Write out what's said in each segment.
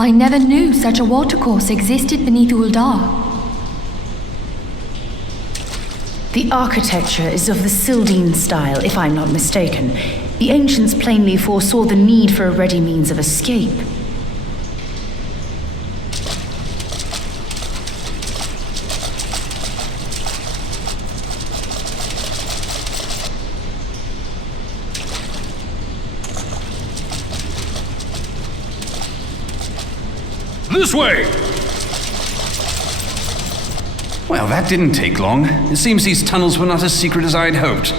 I never knew such a watercourse existed beneath Uldar. The architecture is of the Sildine style, if I'm not mistaken. The ancients plainly foresaw the need for a ready means of escape. This way! Well, that didn't take long. It seems these tunnels were not as secret as I'd hoped.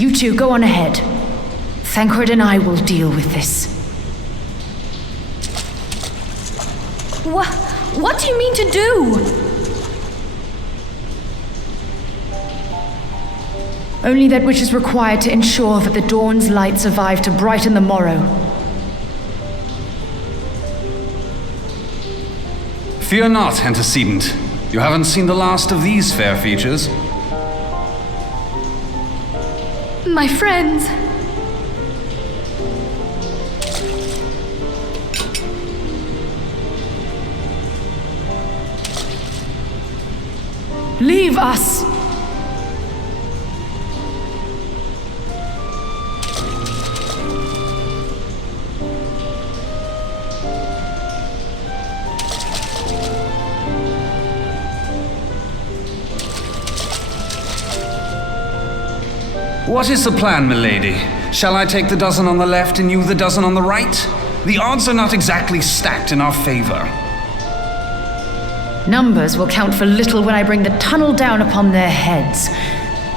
You two go on ahead. Thancred and I will deal with this. What do you mean to do? Only that which is required to ensure that the dawn's light survive to brighten the morrow. Fear not, antecedent. You haven't seen the last of these fair features. My friends. Leave us! What is the plan, milady? Shall I take the dozen on the left and you the dozen on the right? The odds are not exactly stacked in our favor. Numbers will count for little when I bring the tunnel down upon their heads.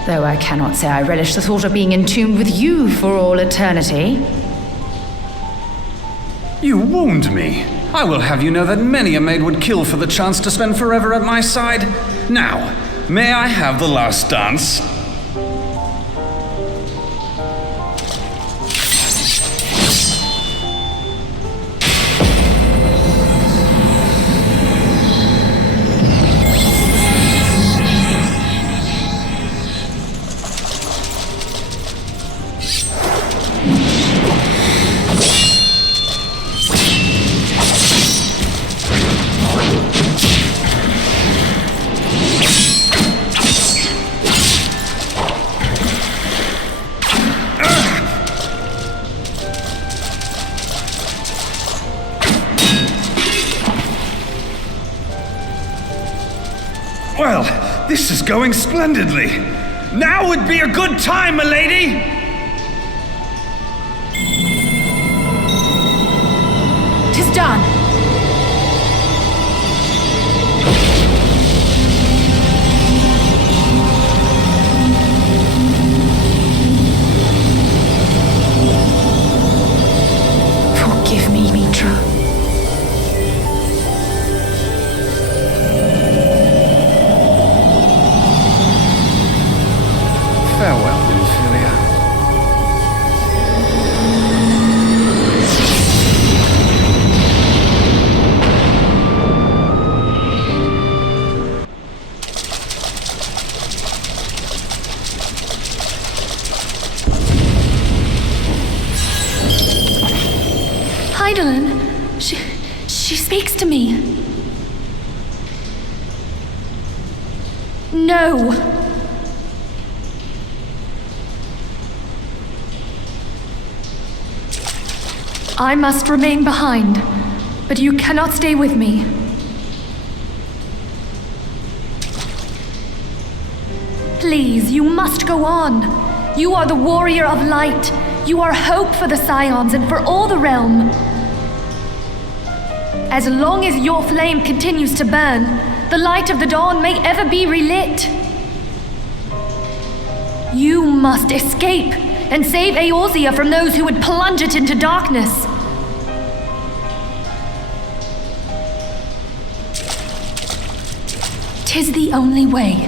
Though I cannot say I relish the thought of being entombed with you for all eternity. You wound me. I will have you know that many a maid would kill for the chance to spend forever at my side. Now, may I have the last dance? Well, this is going splendidly. Now would be a good time, milady! "'Tis done. Forgive me, Mitra. Farewell, Ophelia. Heidelin, she speaks to me. No. I must remain behind, but you cannot stay with me. Please, you must go on. You are the warrior of light. You are hope for the Scions and for all the realm. As long as your flame continues to burn, the light of the dawn may ever be relit. You must escape and save Eorzea from those who would plunge it into darkness. 'Tis the only way.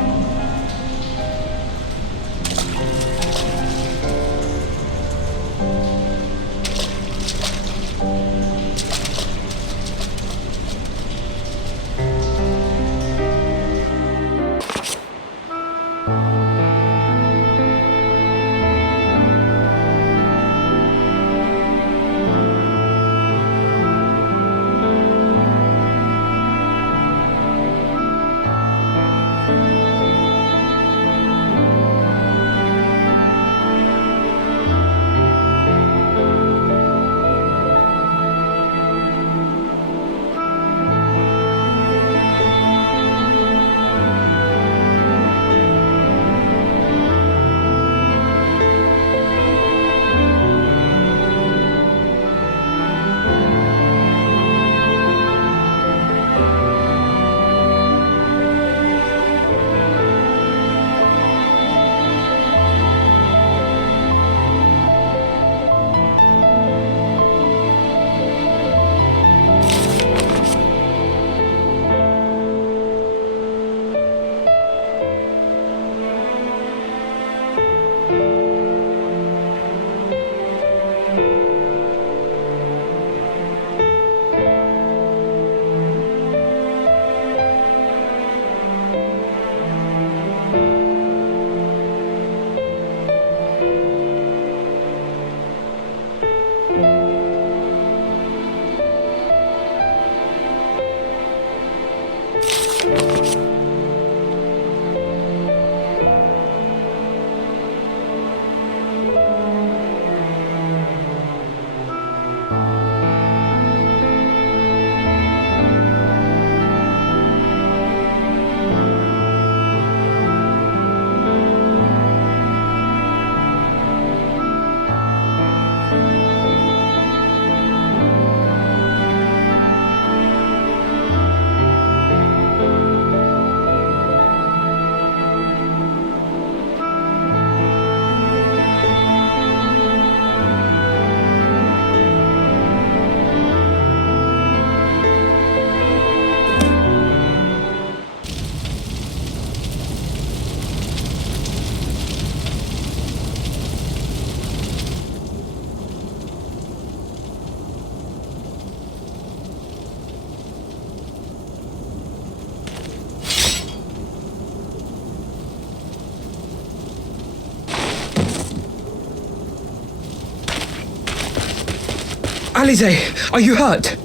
Alize, are you hurt?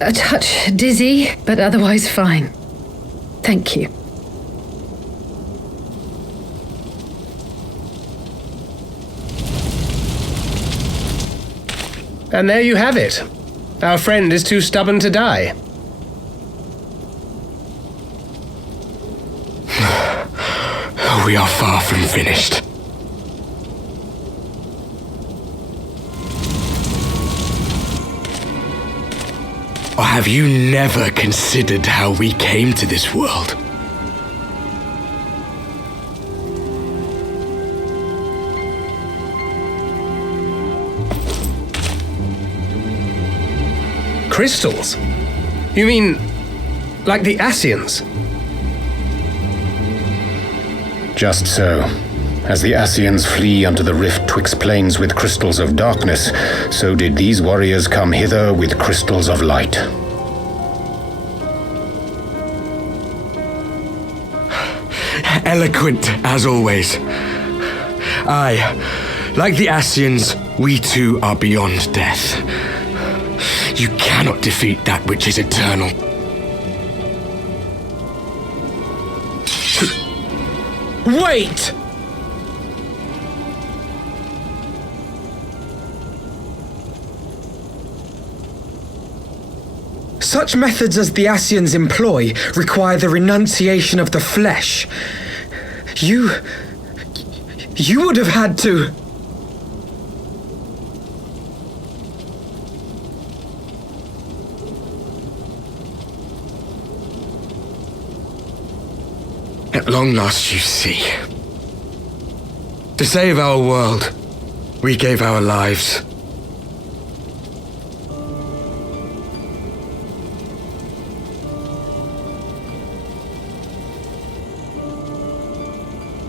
A touch dizzy, but otherwise fine. Thank you. And there you have it. Our friend is too stubborn to die. We are far from finished. Or have you never considered how we came to this world? Crystals? You mean, like the Ascians? Just so. As the Ascians flee unto the rift twixt planes with crystals of darkness, so did these warriors come hither with crystals of light. Eloquent, as always. Aye, like the Ascians, we too are beyond death. You cannot defeat that which is eternal. Wait! Such methods as the Ascians employ require the renunciation of the flesh. You would have had to... At long last, you see. To save our world, we gave our lives.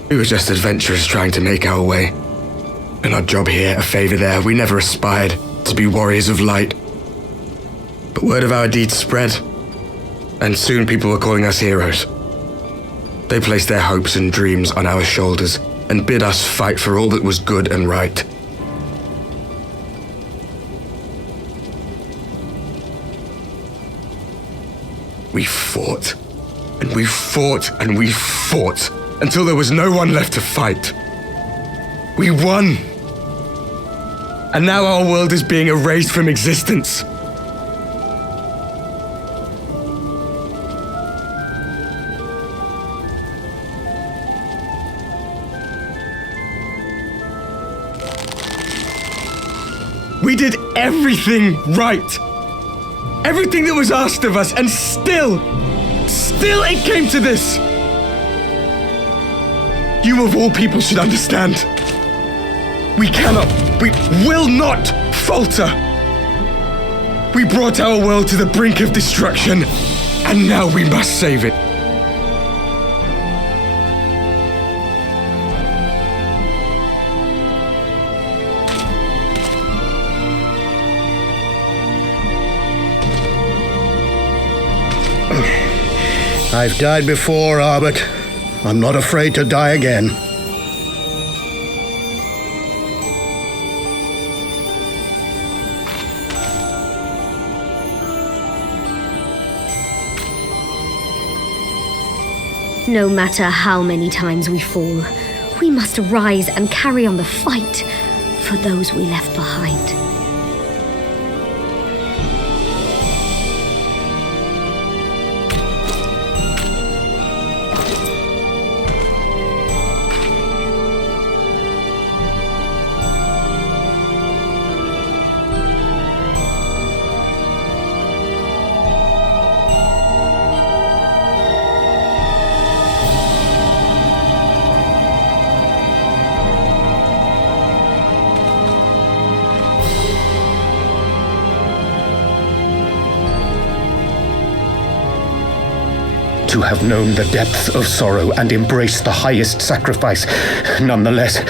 We were just adventurers trying to make our way. An odd job here, a favor there. We never aspired to be warriors of light. But word of our deeds spread, and soon people were calling us heroes. They placed their hopes and dreams on our shoulders and bid us fight for all that was good and right. We fought, and we fought, and we fought, until there was no one left to fight. We won! And now our world is being erased from existence. We did everything right. Everything that was asked of us, and still it came to this. You of all people should understand. We will not falter. We brought our world to the brink of destruction, and now we must save it. I've died before, Arbet. I'm not afraid to die again. No matter how many times we fall, we must rise and carry on the fight for those we left behind. To have known the depth of sorrow and embraced the highest sacrifice. Nonetheless,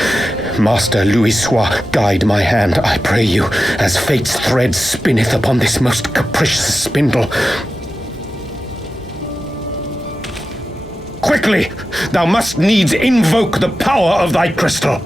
Master Louis-Sois, guide my hand, I pray you, as fate's thread spinneth upon this most capricious spindle. Quickly! Thou must needs invoke the power of thy crystal.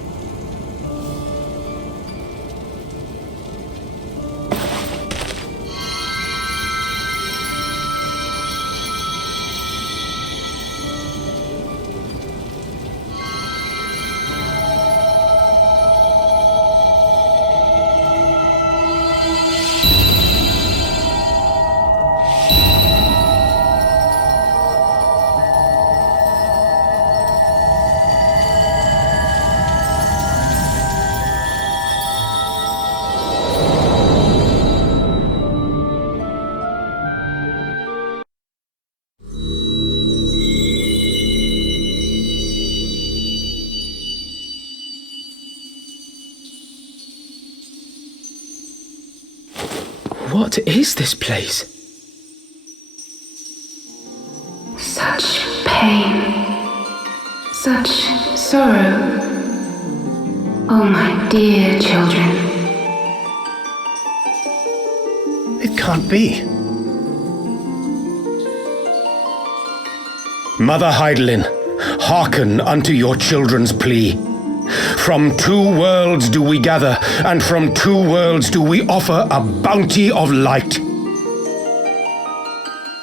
What is this place? Such pain. Such sorrow. Oh, my dear children. It can't be. Mother Heidelin, hearken unto your children's plea. From two worlds do we gather, and from two worlds do we offer a bounty of light.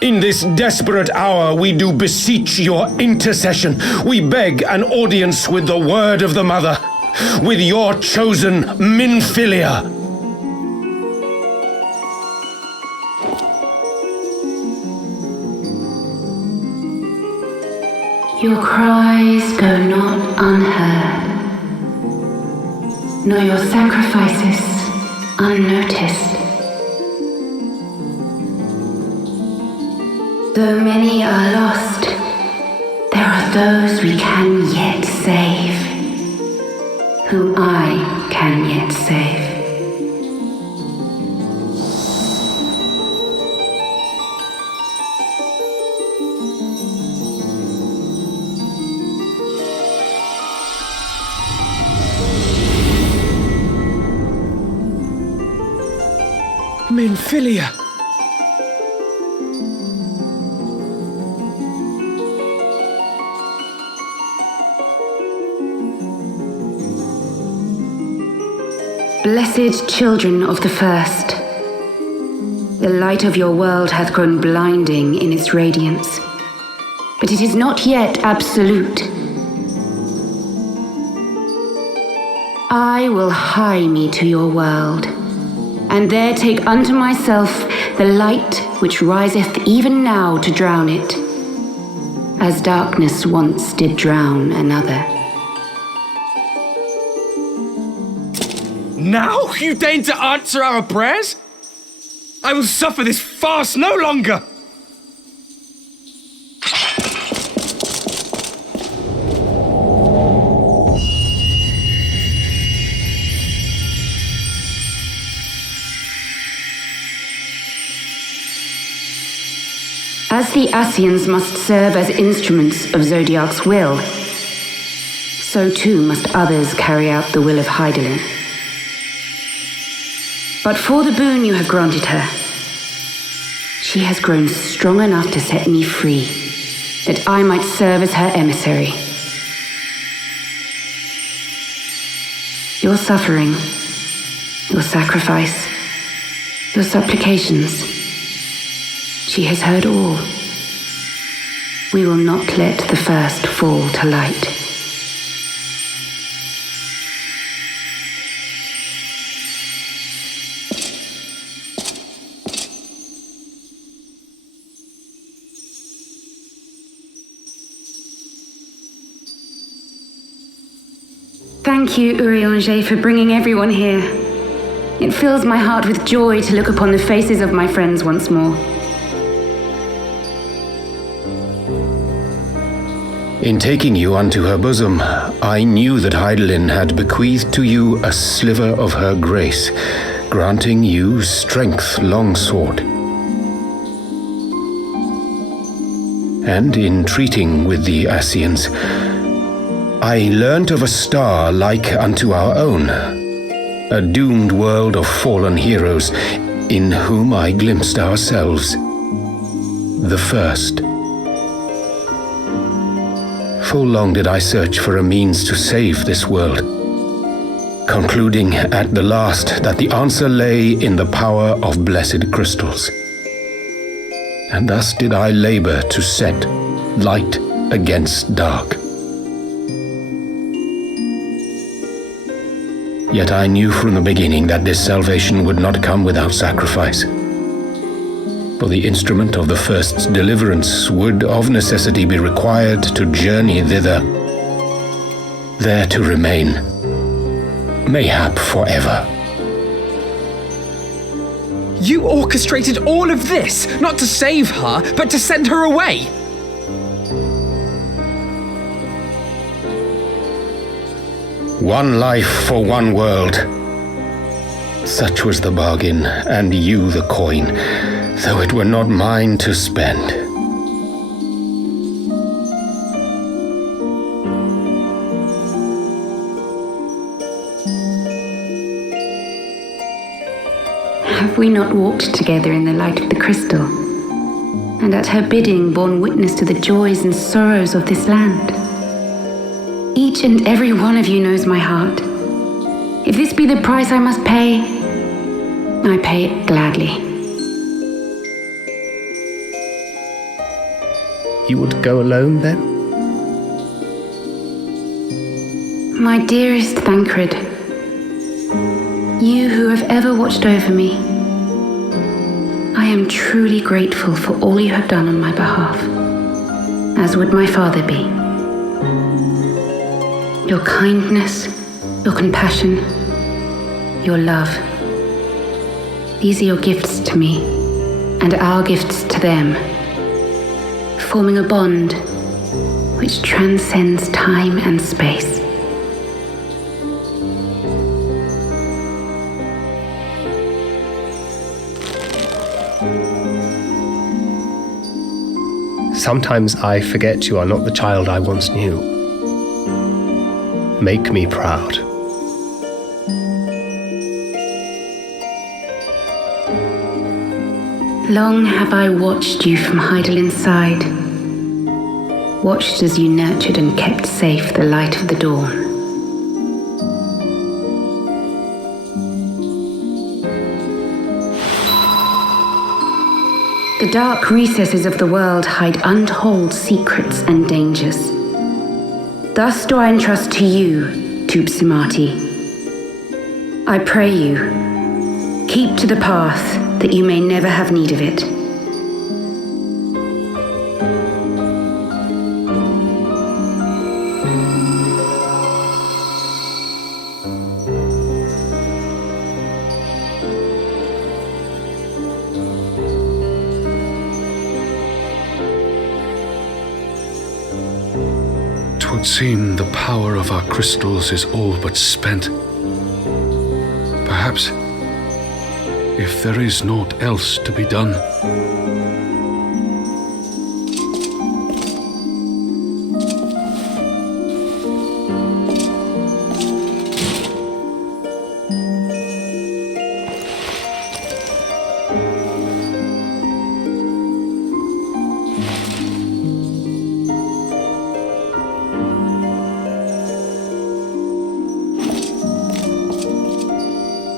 In this desperate hour we do beseech your intercession. We beg an audience with the word of the Mother, with your chosen Minfilia. Your cries go not unheard, nor your sacrifices unnoticed. Though many are lost, there are those we can yet save, whom I can yet save. Minfilia! Blessed children of the First, the light of your world hath grown blinding in its radiance, but it is not yet absolute. I will hie me to your world, and there take unto myself the light which riseth even now to drown it, as darkness once did drown another. Now you deign to answer our prayers? I will suffer this farce no longer! As the Ascians must serve as instruments of Zodiac's will, so too must others carry out the will of Heidelin. But for the boon you have granted her, she has grown strong enough to set me free, that I might serve as her emissary. Your suffering, your sacrifice, your supplications, she has heard all. We will not let the first fall to light. Thank you, Urianger, for bringing everyone here. It fills my heart with joy to look upon the faces of my friends once more. In taking you unto her bosom, I knew that Heidelin had bequeathed to you a sliver of her grace, granting you strength long sought. And in treating with the Ascians, I learnt of a star like unto our own, a doomed world of fallen heroes, in whom I glimpsed ourselves, the first. Full long did I search for a means to save this world, concluding at the last that the answer lay in the power of blessed crystals. And thus did I labor to set light against dark. Yet I knew from the beginning that this salvation would not come without sacrifice. For the instrument of the first's deliverance would of necessity be required to journey thither, there to remain, mayhap forever. You orchestrated all of this, not to save her, but to send her away! One life for one world. Such was the bargain, and you the coin, though it were not mine to spend. Have we not walked together in the light of the crystal, and at her bidding borne witness to the joys and sorrows of this land? Each and every one of you knows my heart. If this be the price I must pay, I pay it gladly. You would go alone, then? My dearest Thancred, you who have ever watched over me, I am truly grateful for all you have done on my behalf, as would my father be. Your kindness, your compassion, your love. These are your gifts to me, and our gifts to them, forming a bond which transcends time and space. Sometimes I forget you are not the child I once knew. Make me proud. Long have I watched you from Heidelin's side, watched as you nurtured and kept safe the light of the dawn. The dark recesses of the world hide untold secrets and dangers. Thus do I entrust to you, Tupsimati. I pray you, keep to the path that you may never have need of it. Twould seem the power of our crystals is all but spent. Perhaps, if there is naught else to be done.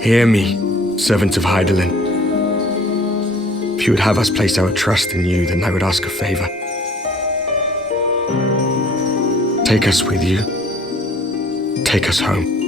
Hear me, servant of Heidelin. If you would have us place our trust in you, then I would ask a favor. Take us with you. Take us home.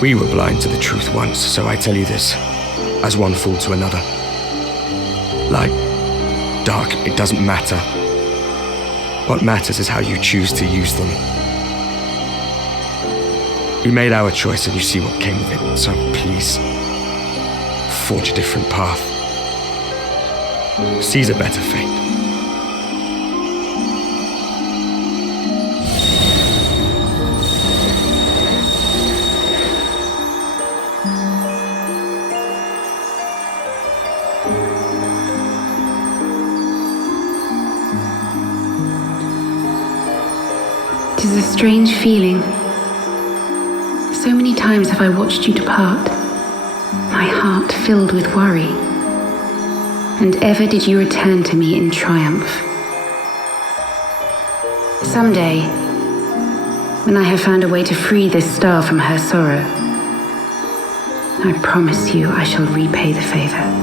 We were blind to the truth once, so I tell you this, as one fool to another. Light, dark, it doesn't matter. What matters is how you choose to use them. We made our choice and you see what came of it, so please, forge a different path. Seize a better fate. It is a strange feeling. So many times have I watched you depart, my heart filled with worry. And ever did you return to me in triumph. Someday, when I have found a way to free this star from her sorrow, I promise you I shall repay the favor.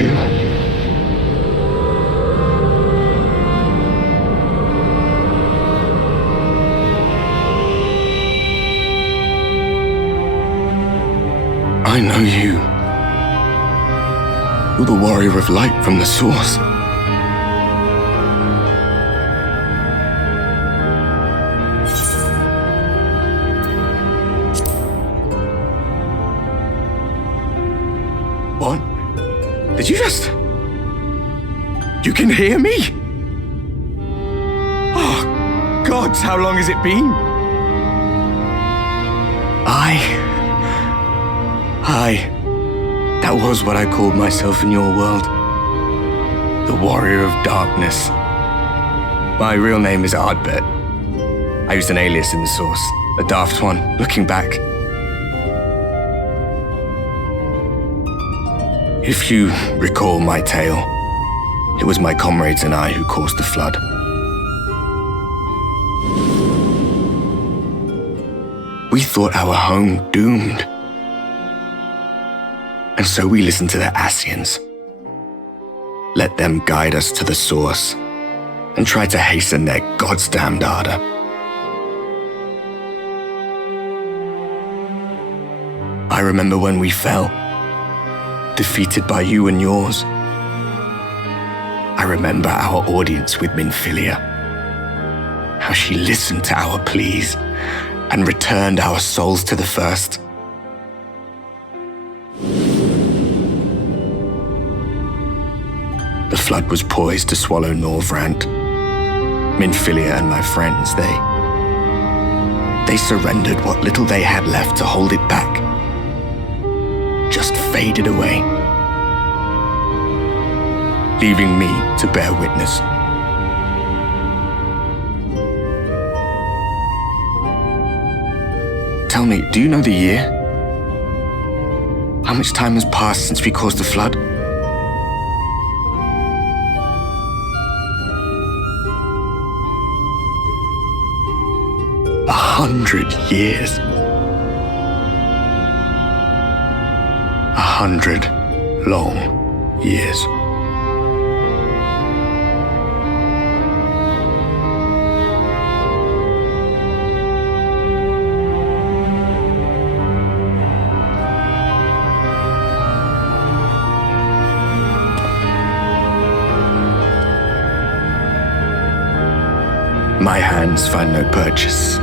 you. I know you. You're the warrior of light from the source. What? Did you just... You can hear me? Oh, gods, how long has it been? That was what I called myself in your world. The Warrior of Darkness. My real name is Ardbert. I used an alias in the source, a daft one, looking back. If you recall my tale, it was my comrades and I who caused the flood. We thought our home doomed. And so we listened to the Ascians. Let them guide us to the source and try to hasten their goddamned ardor. I remember when we fell, defeated by you and yours. I remember our audience with Minfilia, how she listened to our pleas and returned our souls to the First. The flood was poised to swallow Norvrant. Minfilia and my friends, they surrendered what little they had left to hold it back. Just faded away, leaving me to bear witness. Tell me, do you know the year? How much time has passed since we caused the flood? 100 years. 100 long years. My hands find no purchase.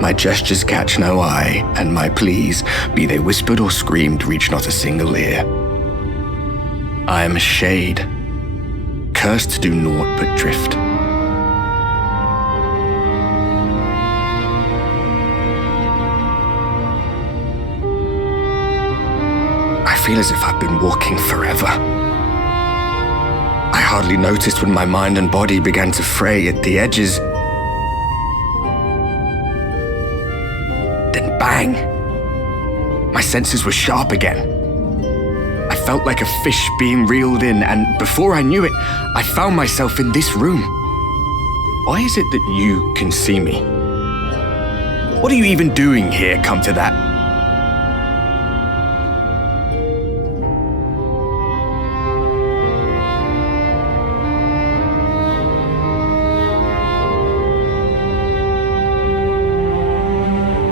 My gestures catch no eye, and my pleas, be they whispered or screamed, reach not a single ear. I am a shade, cursed to do naught but drift. I feel as if I've been walking forever. I hardly noticed when my mind and body began to fray at the edges. Bang! My senses were sharp again. I felt like a fish being reeled in, and before I knew it, I found myself in this room. Why is it that you can see me? What are you even doing here, come to that?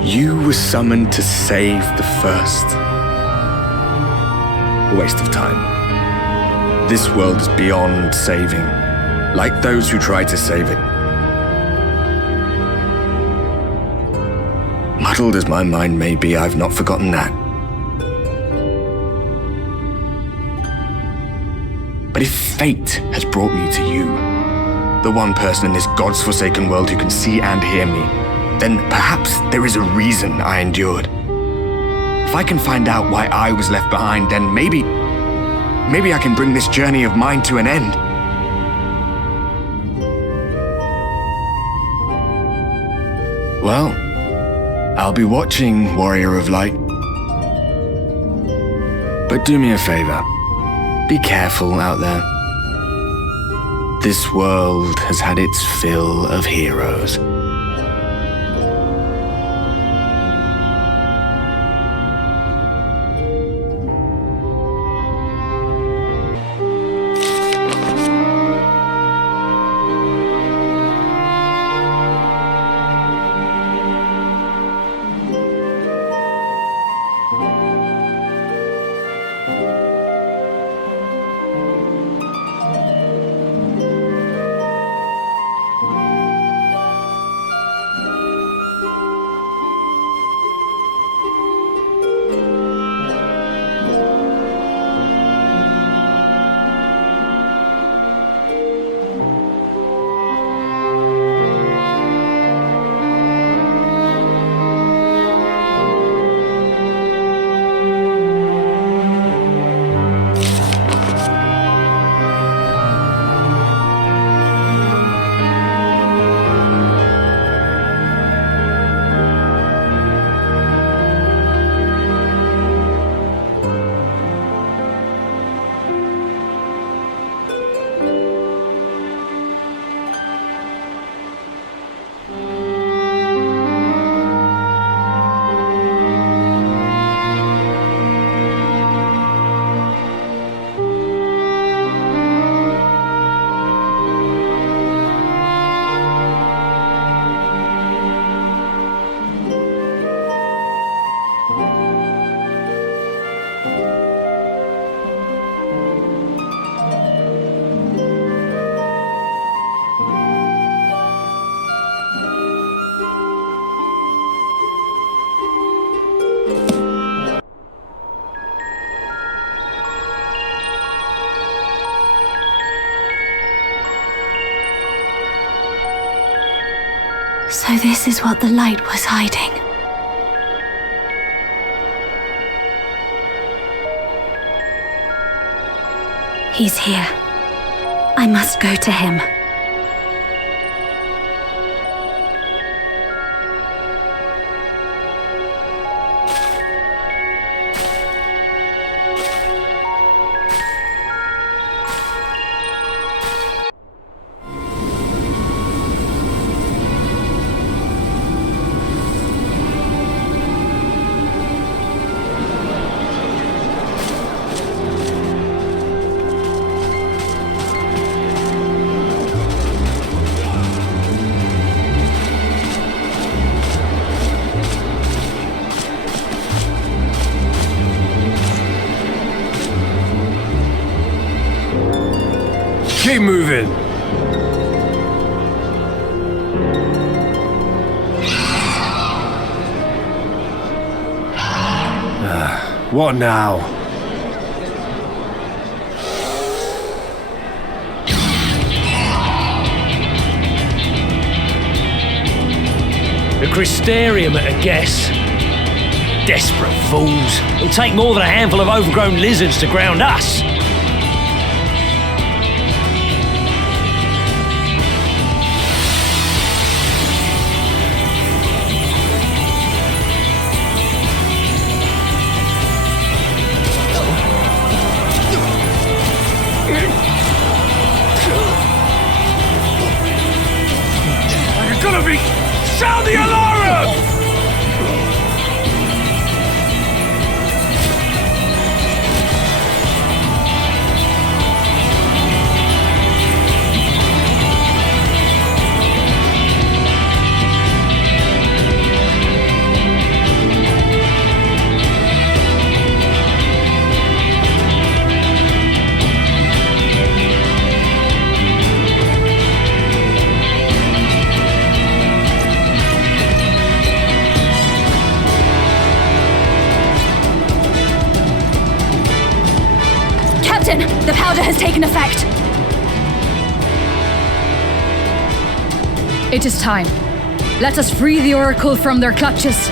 You were summoned to save the First. A waste of time. This world is beyond saving, like those who try to save it. Muddled as my mind may be, I've not forgotten that. But if fate has brought me to you, the one person in this God's-forsaken world who can see and hear me, then perhaps there is a reason I endured. If I can find out why I was left behind, then maybe I can bring this journey of mine to an end. Well, I'll be watching, Warrior of Light. But do me a favor. Be careful out there. This world has had its fill of heroes. So this is what the light was hiding. He's here. I must go to him. Keep moving. What now? The Crystarium at a guess. Desperate fools. It'll take more than a handful of overgrown lizards to ground us. Sound the alarm! The powder has taken effect. It is time. Let us free the Oracle from their clutches.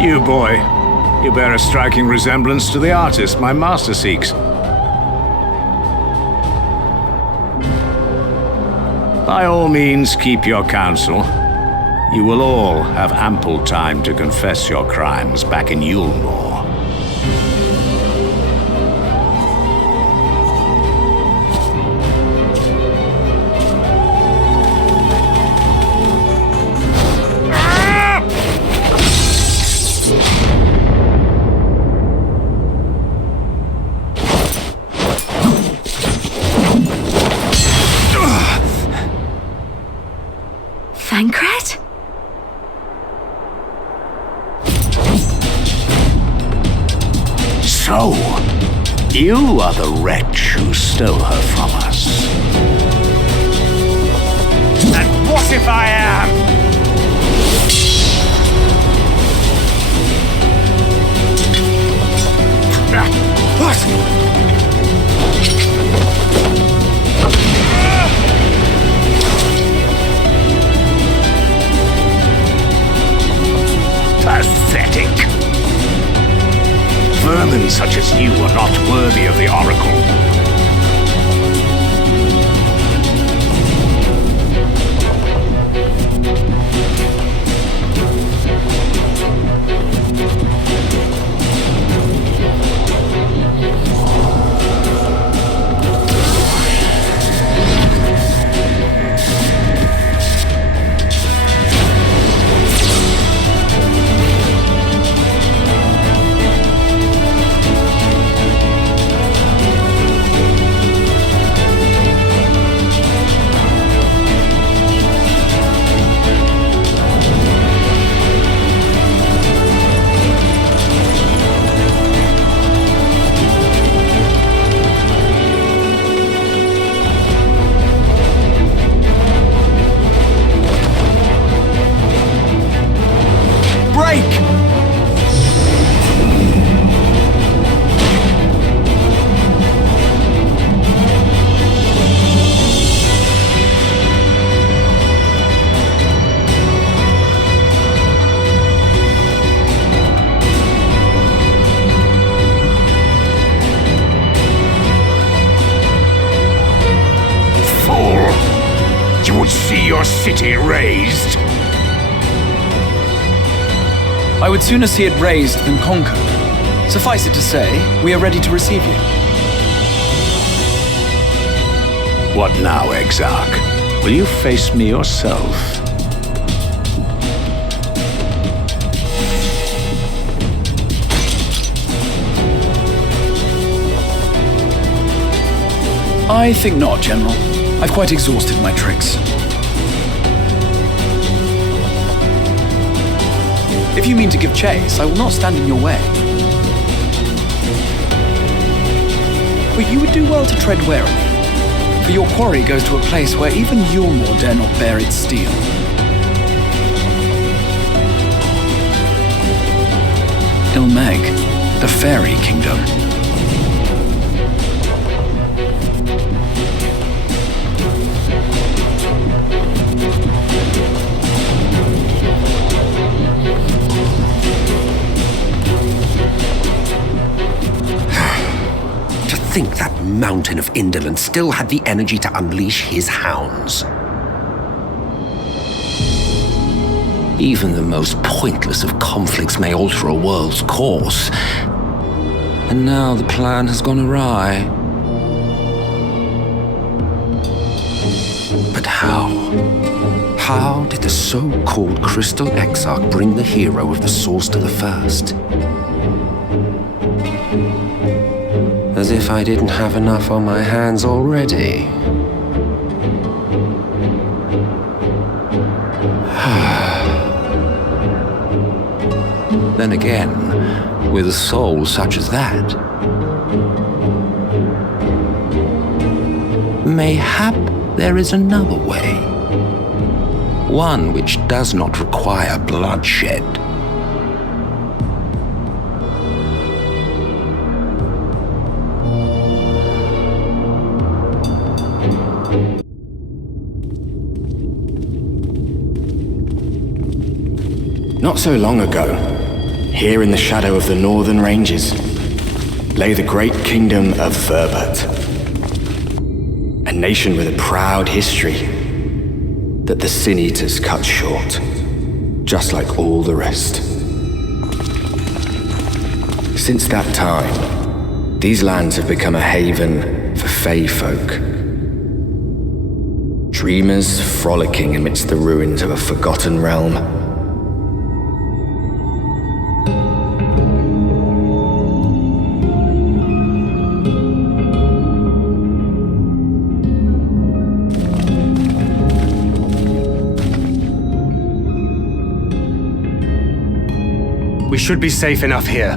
You, boy. You bear a striking resemblance to the artist my master seeks. By all means, keep your counsel. You will all have ample time to confess your crimes back in Yulmore. Thancred? So, you are the wretch who stole her from us. And what if I am? What? women such as you are not worthy of the Oracle. City razed. I would sooner see it razed than conquered. Suffice it to say, we are ready to receive you. What now, Exarch? Will you face me yourself? I think not, General. I've quite exhausted my tricks. If you mean to give chase, I will not stand in your way. But you would do well to tread warily, for your quarry goes to a place where even Yulmore dare not bear its steel. Ilmeg, the Fairy Kingdom. Think that mountain of indolence still had the energy to unleash his hounds. Even the most pointless of conflicts may alter a world's course. And now the plan has gone awry. But how? How did the so-called Crystal Exarch bring the hero of the Source to the First? As if I didn't have enough on my hands already. Then again, with a soul such as that, mayhap there is another way. One which does not require bloodshed. Not so long ago, here in the shadow of the northern ranges, lay the great kingdom of Verbert. A nation with a proud history that the Sin Eaters cut short, just like all the rest. Since that time, these lands have become a haven for Fey folk. Dreamers frolicking amidst the ruins of a forgotten realm. We should be safe enough here.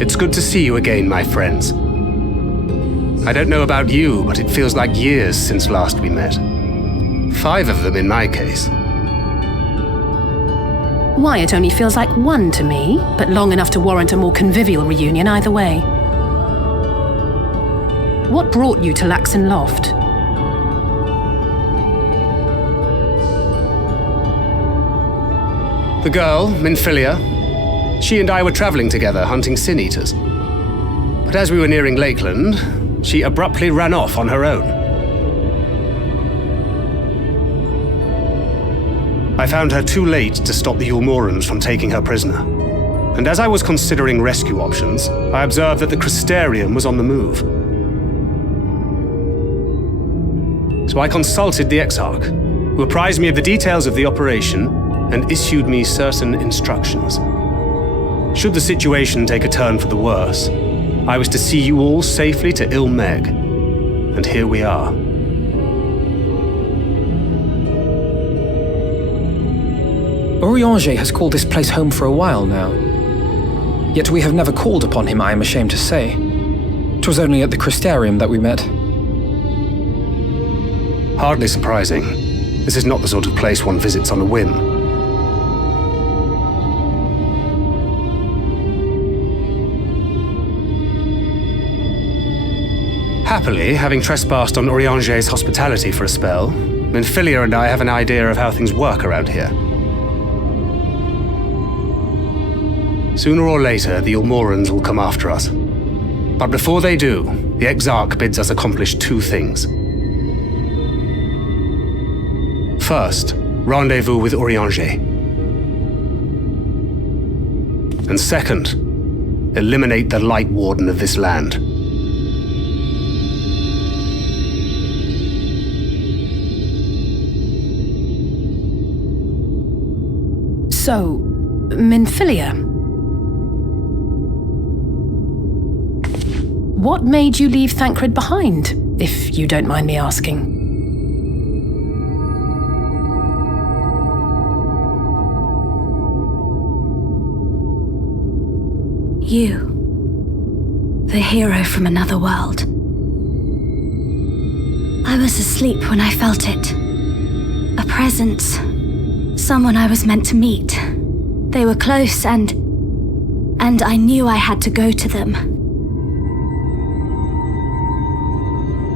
It's good to see you again, my friends. I don't know about you, but it feels like years since last we met. 5 of them in my case. Why, it only feels like 1 to me, but long enough to warrant a more convivial reunion either way. What brought you to Laxon Loft? The girl, Minfilia, she and I were traveling together hunting sin eaters. But as we were nearing Lakeland, she abruptly ran off on her own. I found her too late to stop the Ulmorans from taking her prisoner. And as I was considering rescue options, I observed that the Crystarium was on the move. So I consulted the Exarch, who apprised me of the details of the operation and issued me certain instructions. Should the situation take a turn for the worse, I was to see you all safely to Ilmeg. And here we are. Orianger has called this place home for a while now. Yet we have never called upon him, I am ashamed to say. 'Twas only at the Crystarium that we met. Hardly surprising. This is not the sort of place one visits on a whim. Happily, having trespassed on Orianger's hospitality for a spell, Minfilia and I have an idea of how things work around here. Sooner or later, the Ulmorans will come after us. But before they do, the Exarch bids us accomplish two things. First, rendezvous with Orianger. And second, eliminate the Light Warden of this land. So, Minfilia. What made you leave Thancred behind, if you don't mind me asking? You. The hero from another world. I was asleep when I felt it. A presence. Someone I was meant to meet. They were close and I knew I had to go to them.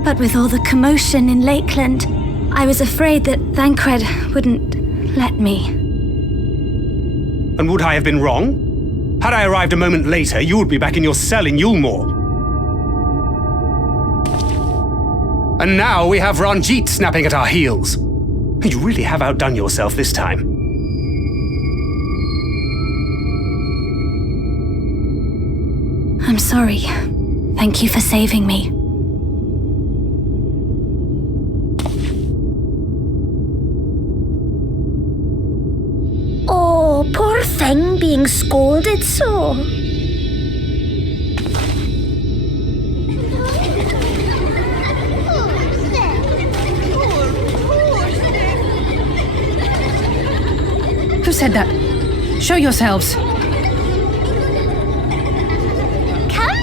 But with all the commotion in Lakeland, I was afraid that Thancred wouldn't let me. And would I have been wrong? Had I arrived a moment later, you would be back in your cell in Yulmore. And now we have Ranjit snapping at our heels. You really have outdone yourself this time. I'm sorry. Thank you for saving me. Oh, poor thing being scolded so. Who said that? Show yourselves. Come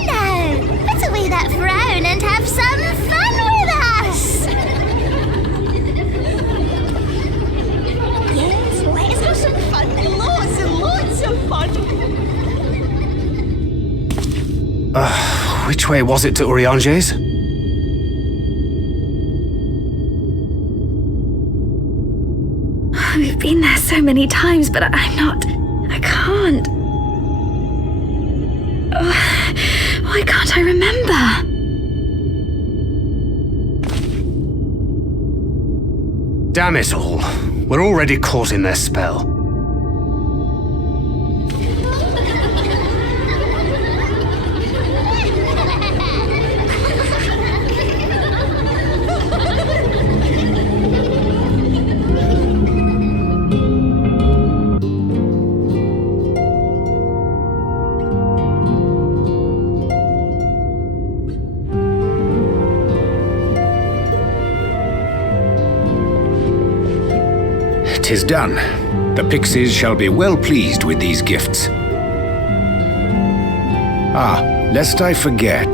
now, put away that frown and have some fun with us. Yes, let's have some fun. Lots and lots of fun. Which way was it to Orianger's? We've been there so many times, but I can't. Why can't I remember? Damn it all. We're already caught in their spell. "'Tis done. The pixies shall be well pleased with these gifts. Ah, lest I forget.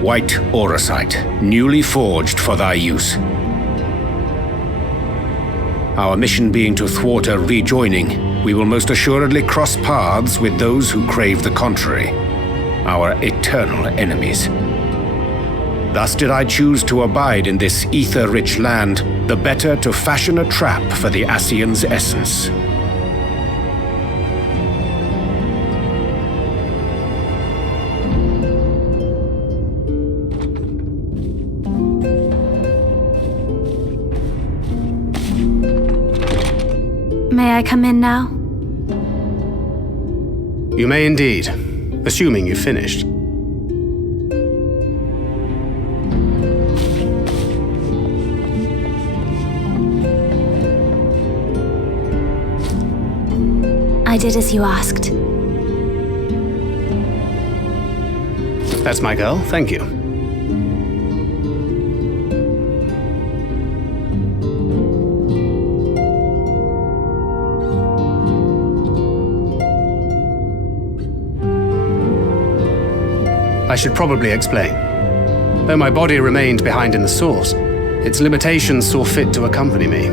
White auracite, newly forged for thy use. Our mission being to thwart a rejoining, we will most assuredly cross paths with those who crave the contrary, our eternal enemies. Thus did I choose to abide in this ether-rich land, the better to fashion a trap for the Ascian's essence. May I come in now? You may indeed, assuming you've finished. I did as you asked. That's my girl, thank you. I should probably explain. Though my body remained behind in the source, its limitations saw fit to accompany me,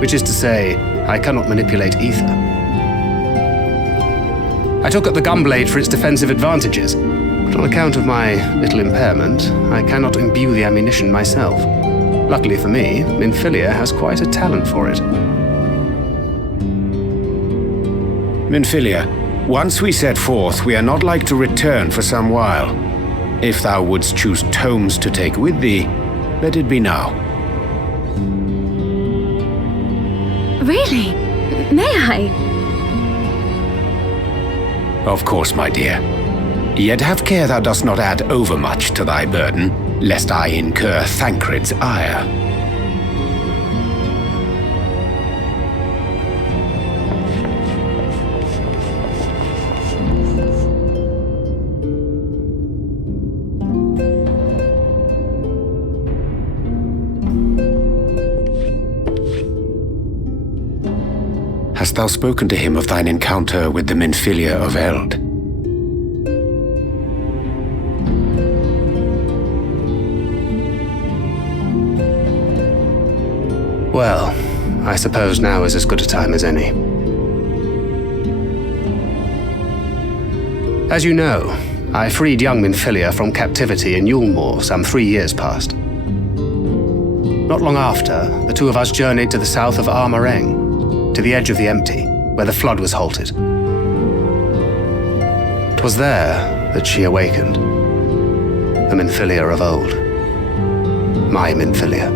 which is to say, I cannot manipulate ether. I took up the gunblade for its defensive advantages, but on account of my little impairment, I cannot imbue the ammunition myself. Luckily for me, Minfilia has quite a talent for it. Minfilia, once we set forth, we are not like to return for some while. If thou wouldst choose tomes to take with thee, let it be now. Really? May I? Of course, my dear. Yet have care thou dost not add overmuch to thy burden, lest I incur Thancred's ire. Hast thou spoken to him of thine encounter with the Minfilia of Eld? Well, I suppose now is as good a time as any. As you know, I freed young Minfilia from captivity in Yulmore some 3 years past. Not long after, the two of us journeyed to the south of Armareng, to the edge of the Empty, where the flood was halted. 'Twas there that she awakened, the Minfilia of old. My Minfilia.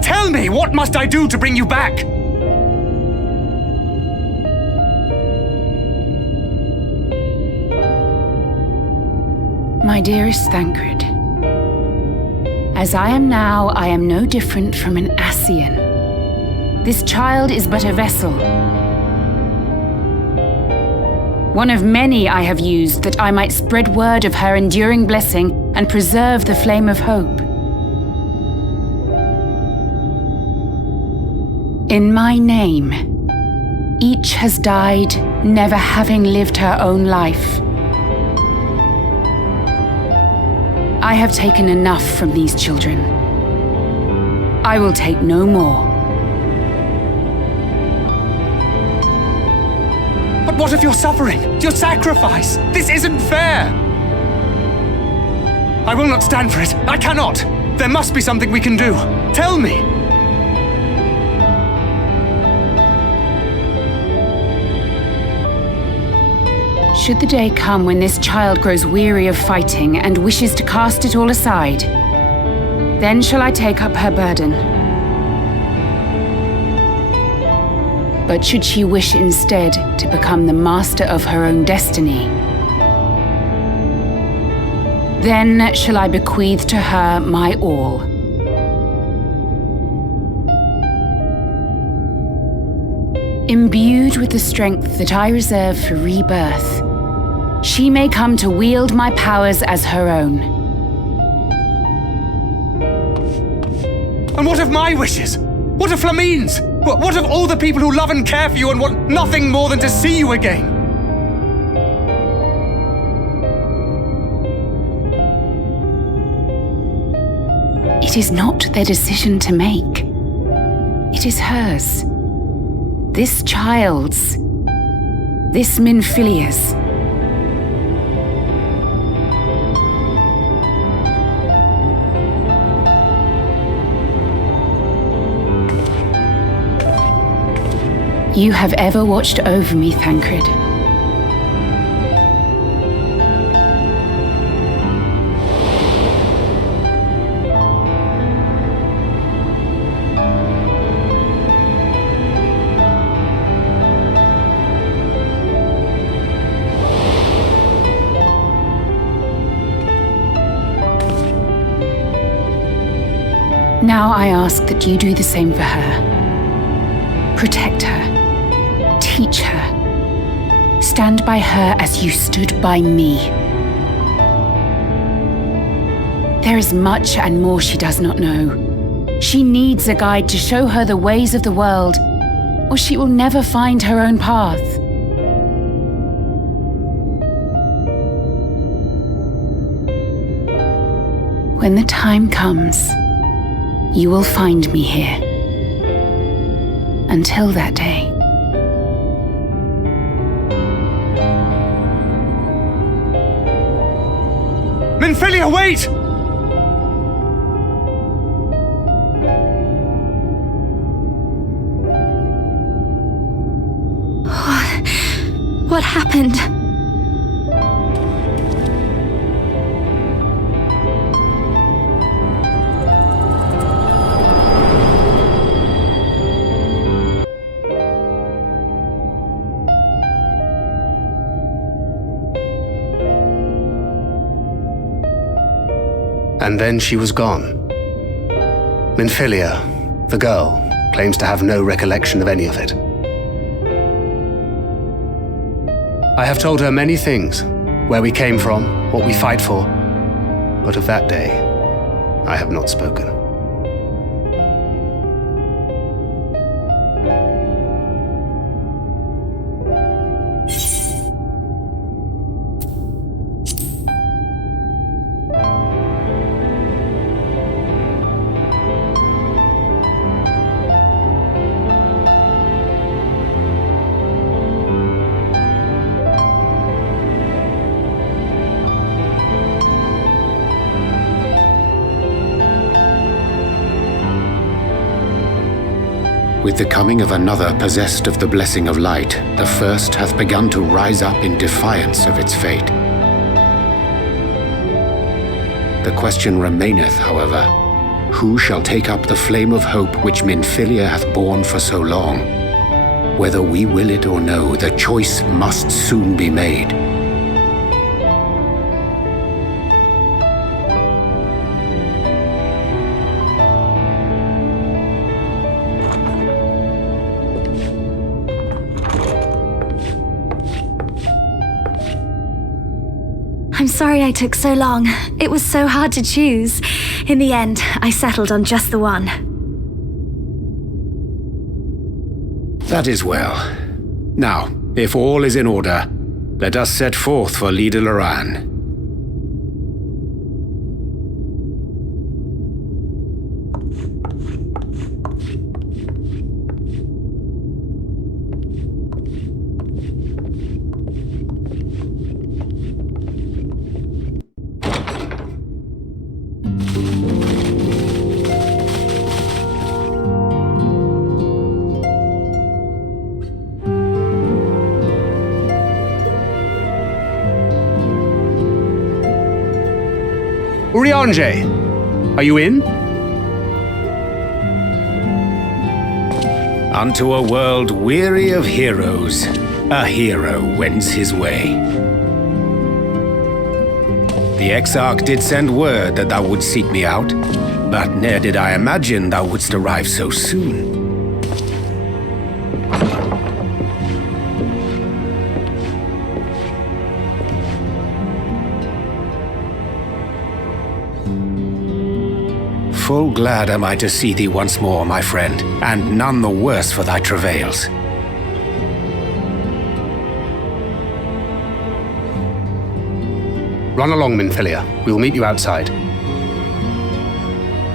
Tell me, what must I do to bring you back? My dearest Thancred, as I am now, I am no different from an Ascian. This child is but a vessel. One of many I have used that I might spread word of her enduring blessing and preserve the flame of hope. In my name, each has died, never having lived her own life. I have taken enough from these children. I will take no more. But what of your suffering, your sacrifice? This isn't fair! I will not stand for it. I cannot. There must be something we can do. Tell me. Should the day come when this child grows weary of fighting and wishes to cast it all aside, then shall I take up her burden. But should she wish instead to become the master of her own destiny, then shall I bequeath to her my all. Imbued with the strength that I reserve for rebirth, she may come to wield my powers as her own. And what of my wishes? What of Flamine's? What of all the people who love and care for you and want nothing more than to see you again? It is not their decision to make. It is hers. This child's. This Minfilia's. You have ever watched over me, Thancred. Now I ask that you do the same for her. Protect her. Teach her. Stand by her as you stood by me. There is much and more she does not know. She needs a guide to show her the ways of the world, or she will never find her own path. When the time comes, you will find me here. Until that day. Minfilia, wait! What happened? And then she was gone. Minfilia, the girl, claims to have no recollection of any of it. I have told her many things, where we came from, what we fight for, but of that day, I have not spoken. With the coming of another possessed of the blessing of light, the first hath begun to rise up in defiance of its fate. The question remaineth, however, who shall take up the flame of hope which Minfilia hath borne for so long? Whether we will it or no, the choice must soon be made. I'm sorry I took so long. It was so hard to choose. In the end, I settled on just the one. That is well. Now, if all is in order, let us set forth for Lida Loran. Urianger, are you in? Unto a world weary of heroes, a hero wends his way. The Exarch did send word that thou wouldst seek me out, but ne'er did I imagine thou wouldst arrive so soon. Full glad am I to see thee once more, my friend, and none the worse for thy travails. Run along, Minfilia. We'll meet you outside.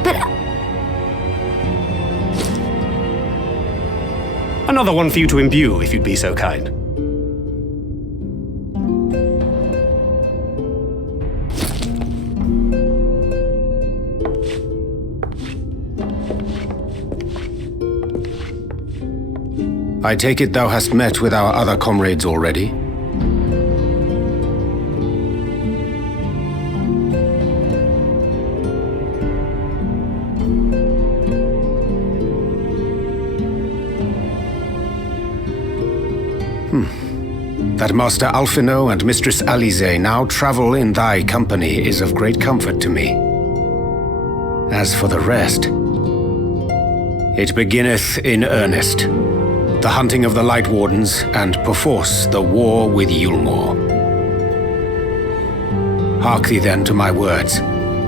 But... Another one for you to imbue, if you'd be so kind. I take it thou hast met with our other comrades already? That Master Alphino and Mistress Alize now travel in thy company is of great comfort to me. As for the rest, it beginneth in earnest. The hunting of the Light Wardens, and perforce the war with Yulmore. Hark thee then to my words,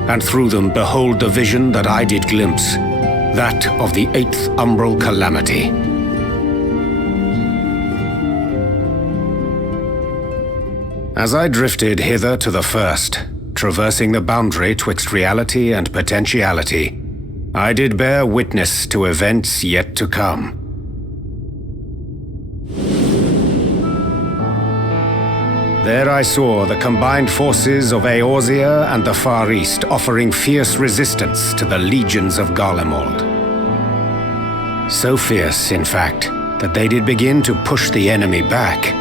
and through them behold the vision that I did glimpse, that of the 8th Umbral Calamity. As I drifted hither to the first, traversing the boundary twixt reality and potentiality, I did bear witness to events yet to come. There I saw the combined forces of Eorzea and the Far East offering fierce resistance to the legions of Garlemald. So fierce, in fact, that they did begin to push the enemy back.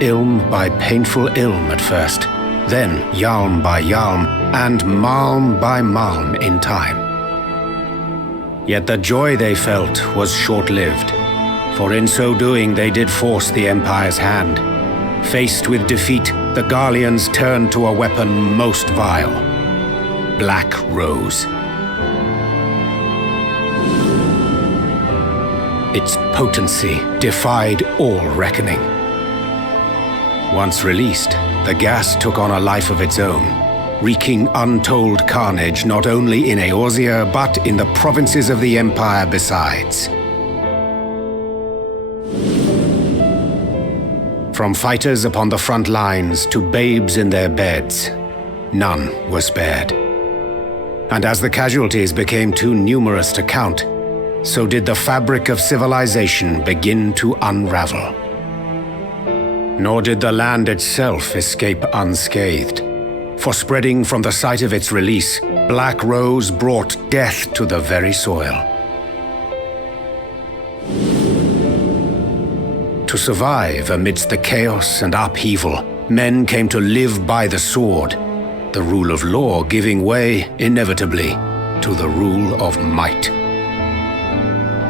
Ilm by painful Ilm at first, then Yalm by Yalm, and Malm by Malm in time. Yet the joy they felt was short-lived, for in so doing they did force the Empire's hand. Faced with defeat, the Garleans turned to a weapon most vile: Black Rose. Its potency defied all reckoning. Once released, the gas took on a life of its own, wreaking untold carnage not only in Eorzea, but in the provinces of the Empire besides. From fighters upon the front lines to babes in their beds, none were spared. And as the casualties became too numerous to count, so did the fabric of civilization begin to unravel. Nor did the land itself escape unscathed, for spreading from the site of its release, Black Rose brought death to the very soil. To survive amidst the chaos and upheaval, men came to live by the sword, the rule of law giving way, inevitably, to the rule of might.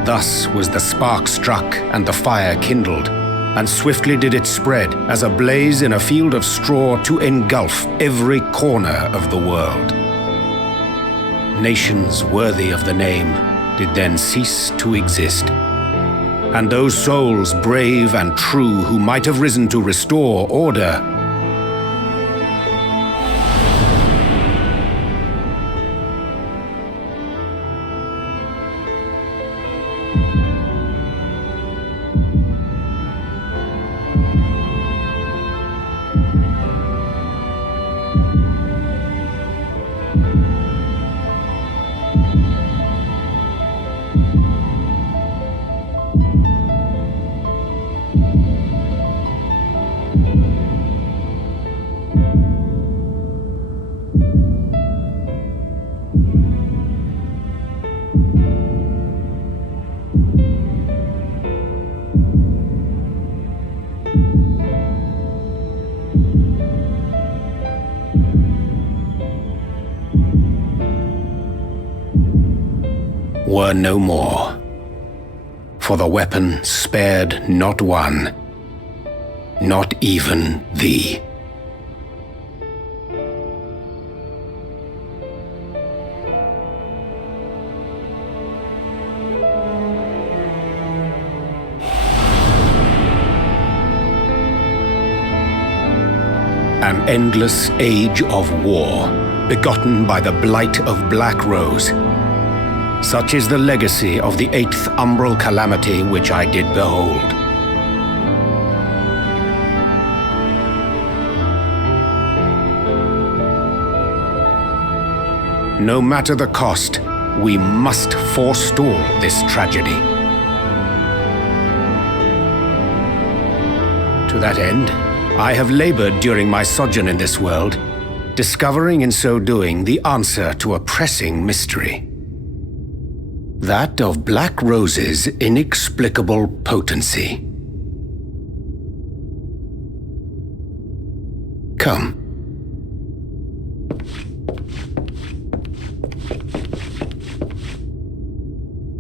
Thus was the spark struck and the fire kindled, and swiftly did it spread as a blaze in a field of straw to engulf every corner of the world. Nations worthy of the name did then cease to exist, and those souls brave and true who might have risen to restore order were no more, for the weapon spared not one, not even thee. An endless age of war, begotten by the blight of Black Rose, Such is the legacy of the 8th umbral calamity which I did behold. No matter the cost, we must forestall this tragedy. To that end, I have labored during my sojourn in this world, discovering in so doing the answer to a pressing mystery. That of Black Rose's inexplicable potency. Come.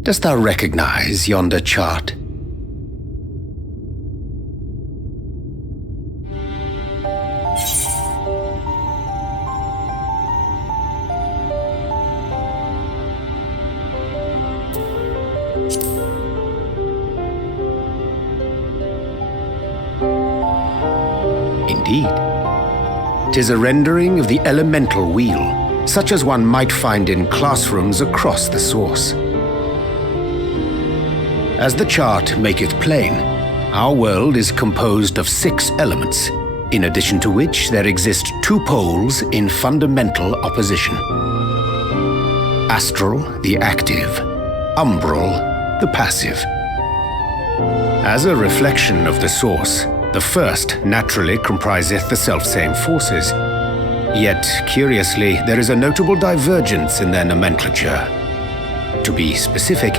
Dost thou recognize yonder chart? Indeed. 'Tis a rendering of the elemental wheel, such as one might find in classrooms across the source. As the chart maketh plain, our world is composed of 6 elements, in addition to which there exist 2 poles in fundamental opposition. Astral, the active, umbral, the passive. As a reflection of the source, the first naturally compriseth the selfsame forces. Yet, curiously, there is a notable divergence in their nomenclature. To be specific,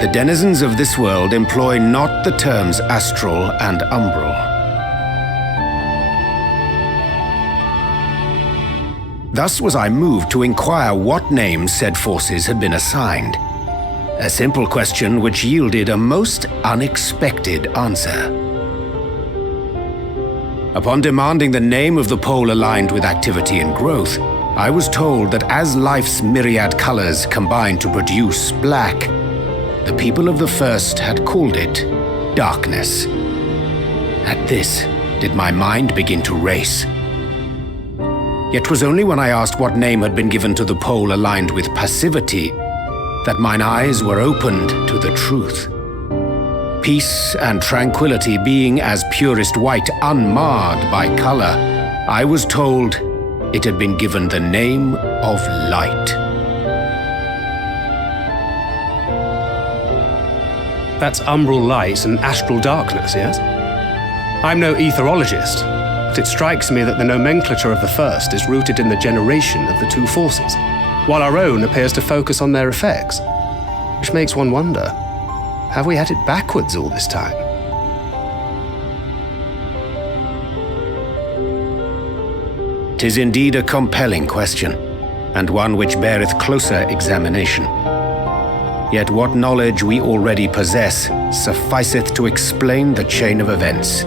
the denizens of this world employ not the terms astral and umbral. Thus was I moved to inquire what names said forces had been assigned. A simple question which yielded a most unexpected answer. Upon demanding the name of the pole aligned with activity and growth, I was told that as life's myriad colors combine to produce black, the people of the first had called it darkness. At this, did my mind begin to race. Yet 'twas only when I asked what name had been given to the pole aligned with passivity that mine eyes were opened to the truth. Peace and tranquility being as purest white, unmarred by color, I was told it had been given the name of light. That's umbral light and astral darkness, yes? I'm no etherologist, but it strikes me that the nomenclature of the first is rooted in the generation of the 2 forces, while our own appears to focus on their effects. Which makes one wonder, have we had it backwards all this time? "'Tis indeed a compelling question, and one which beareth closer examination. Yet what knowledge we already possess sufficeth to explain the chain of events.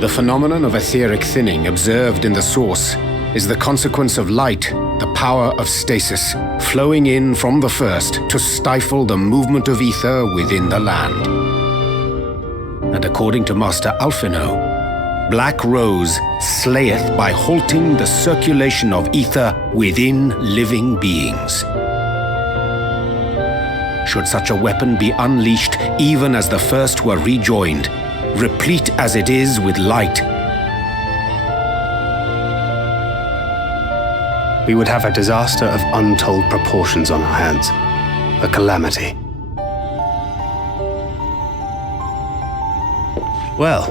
The phenomenon of etheric thinning observed in the source is the consequence of light, the power of stasis, flowing in from the first to stifle the movement of ether within the land. And according to Master Alphino, Black Rose slayeth by halting the circulation of ether within living beings. Should such a weapon be unleashed even as the first were rejoined, replete as it is with light, we would have a disaster of untold proportions on our hands. A calamity. Well,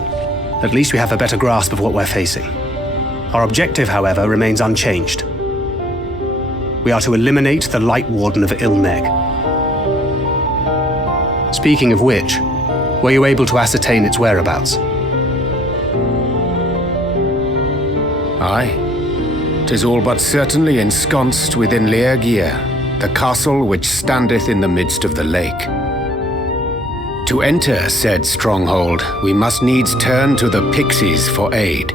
at least we have a better grasp of what we're facing. Our objective, however, remains unchanged. We are to eliminate the Light Warden of Ilneg. Speaking of which, were you able to ascertain its whereabouts? Aye. 'Tis all but certainly ensconced within Leargear, the castle which standeth in the midst of the lake. To enter said stronghold, we must needs turn to the pixies for aid.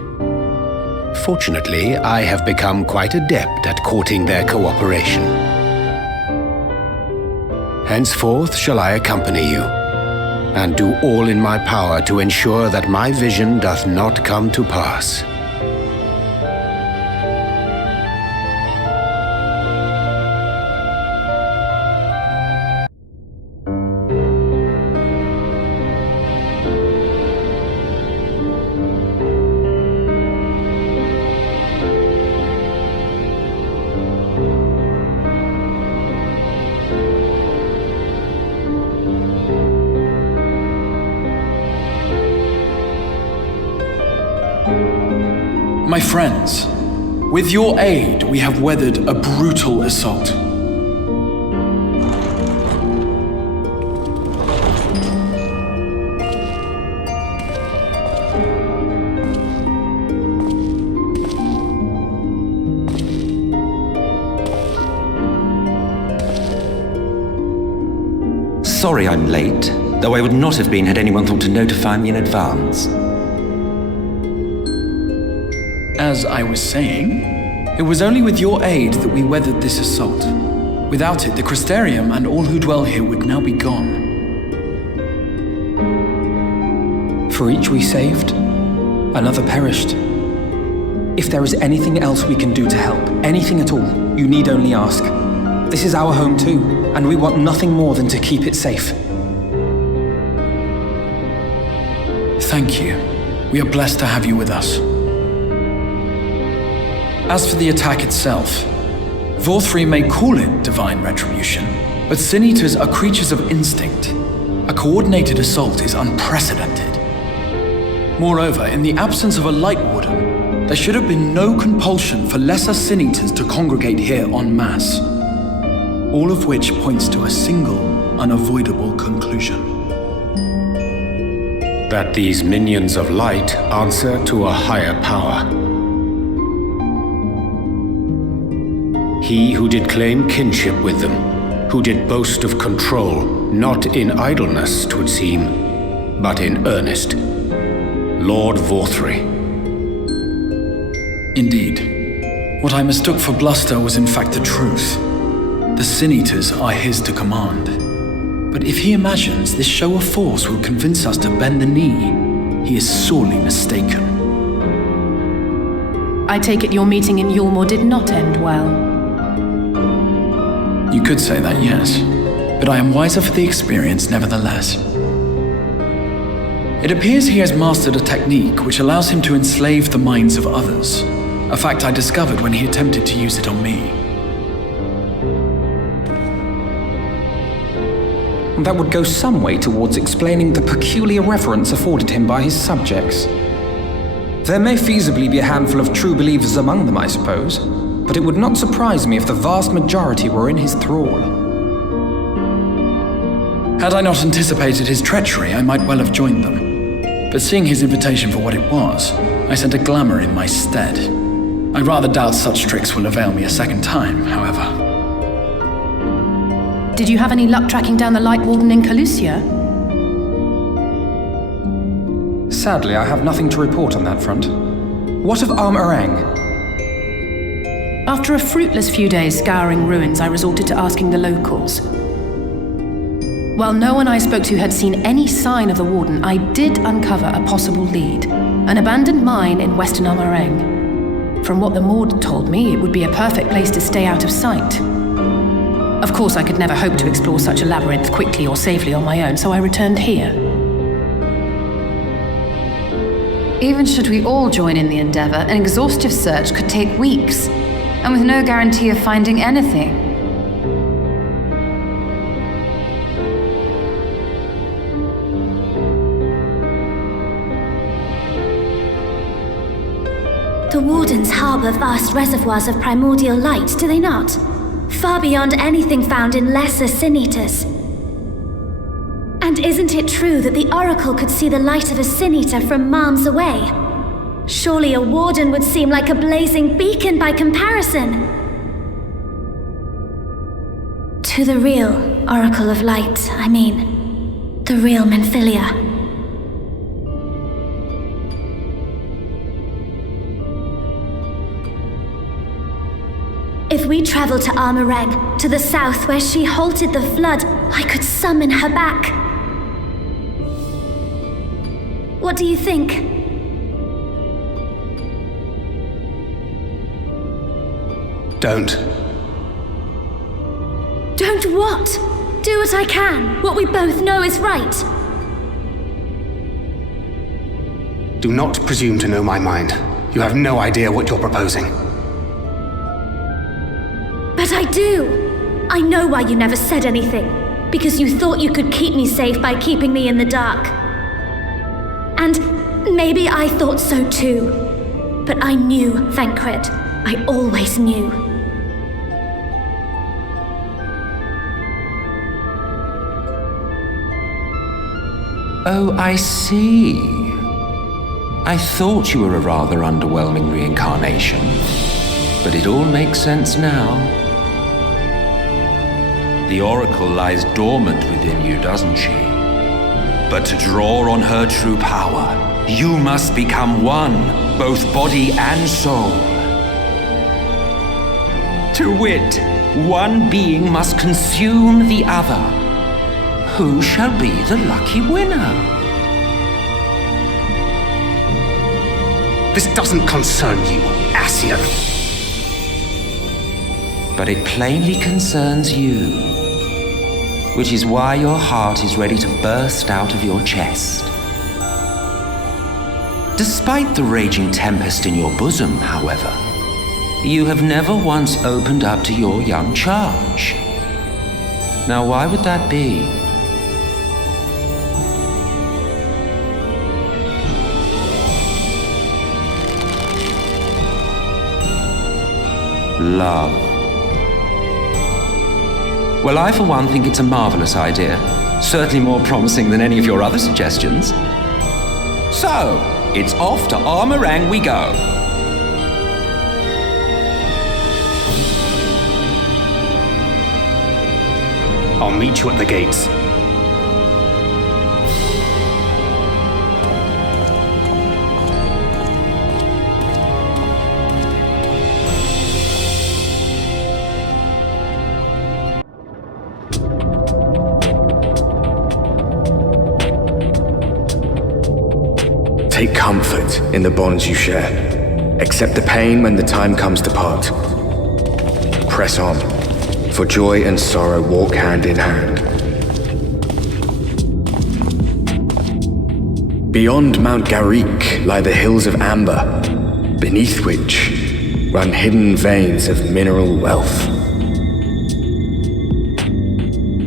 Fortunately, I have become quite adept at courting their cooperation. Henceforth shall I accompany you, and do all in my power to ensure that my vision doth not come to pass. My friends, with your aid, we have weathered a brutal assault. Sorry I'm late, though I would not have been had anyone thought to notify me in advance. As I was saying, it was only with your aid that we weathered this assault. Without it, the Crystarium and all who dwell here would now be gone. For each we saved, another perished. If there is anything else we can do to help, anything at all, you need only ask. This is our home too, and we want nothing more than to keep it safe. Thank you. We are blessed to have you with us. As for the attack itself, Vorthri may call it divine retribution, but Sin Eaters are creatures of instinct. A coordinated assault is unprecedented. Moreover, in the absence of a Light Warden, there should have been no compulsion for lesser Sin Eaters to congregate here en masse. All of which points to a single, unavoidable conclusion. That these minions of light answer to a higher power. He who did claim kinship with them, who did boast of control, not in idleness, 'twould seem, but in earnest. Lord Vorthri. Indeed. What I mistook for bluster was in fact the truth. The Sin Eaters are his to command. But if he imagines this show of force will convince us to bend the knee, he is sorely mistaken. I take it your meeting in Yulmore did not end well. You could say that, yes. But I am wiser for the experience nevertheless. It appears he has mastered a technique which allows him to enslave the minds of others. A fact I discovered when he attempted to use it on me. That would go some way towards explaining the peculiar reverence afforded him by his subjects. There may feasibly be a handful of true believers among them, I suppose, but it would not surprise me if the vast majority were in his thrall. Had I not anticipated his treachery, I might well have joined them. But seeing his invitation for what it was, I sent a glamour in my stead. I rather doubt such tricks will avail me a second time, however. Did you have any luck tracking down the Light Warden in Calusia? Sadly, I have nothing to report on that front. What of Armarang? After a fruitless few days scouring ruins, I resorted to asking the locals. While no one I spoke to had seen any sign of the Warden, I did uncover a possible lead. An abandoned mine in western Armarang. From what the Maud told me, it would be a perfect place to stay out of sight. Of course, I could never hope to explore such a labyrinth quickly or safely on my own, so I returned here. Even should we all join in the endeavor, an exhaustive search could take weeks, and with no guarantee of finding anything. The Wardens harbour vast reservoirs of primordial light, do they not? Far beyond anything found in lesser Sin Eaters. And isn't it true that the Oracle could see the light of a Sin Eater from miles away? Surely a Warden would seem like a blazing beacon by comparison. To the real Oracle of Light, I mean. The real Menphilia. If we travel to Armarang, to the south where she halted the flood, I could summon her back. What do you think? Don't. Don't what? Do what I can. What we both know is right. Do not presume to know my mind. You have no idea what you're proposing. But I do! I know why you never said anything. Because you thought you could keep me safe by keeping me in the dark. And maybe I thought so too. But I knew, Thancred. I always knew. Oh, I see. I thought you were a rather underwhelming reincarnation, but it all makes sense now. The Oracle lies dormant within you, doesn't she? But to draw on her true power, you must become one, both body and soul. To wit, one being must consume the other. Who shall be the lucky winner? This doesn't concern you, Ascian. But it plainly concerns you, which is why your heart is ready to burst out of your chest. Despite the raging tempest in your bosom, however, you have never once opened up to your young charge. Now, why would that be? Love. Well, I for one think it's a marvelous idea. Certainly more promising than any of your other suggestions. So, it's off to Armorang we go. I'll meet you at the gates. Take comfort in the bonds you share. Accept the pain when the time comes to part. Press on, for joy and sorrow walk hand in hand. Beyond Mount Garrick lie the hills of Amber, beneath which run hidden veins of mineral wealth.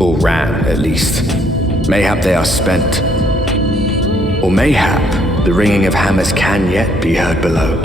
Or ran, at least. Mayhap they are spent. Or mayhap the ringing of hammers can yet be heard below.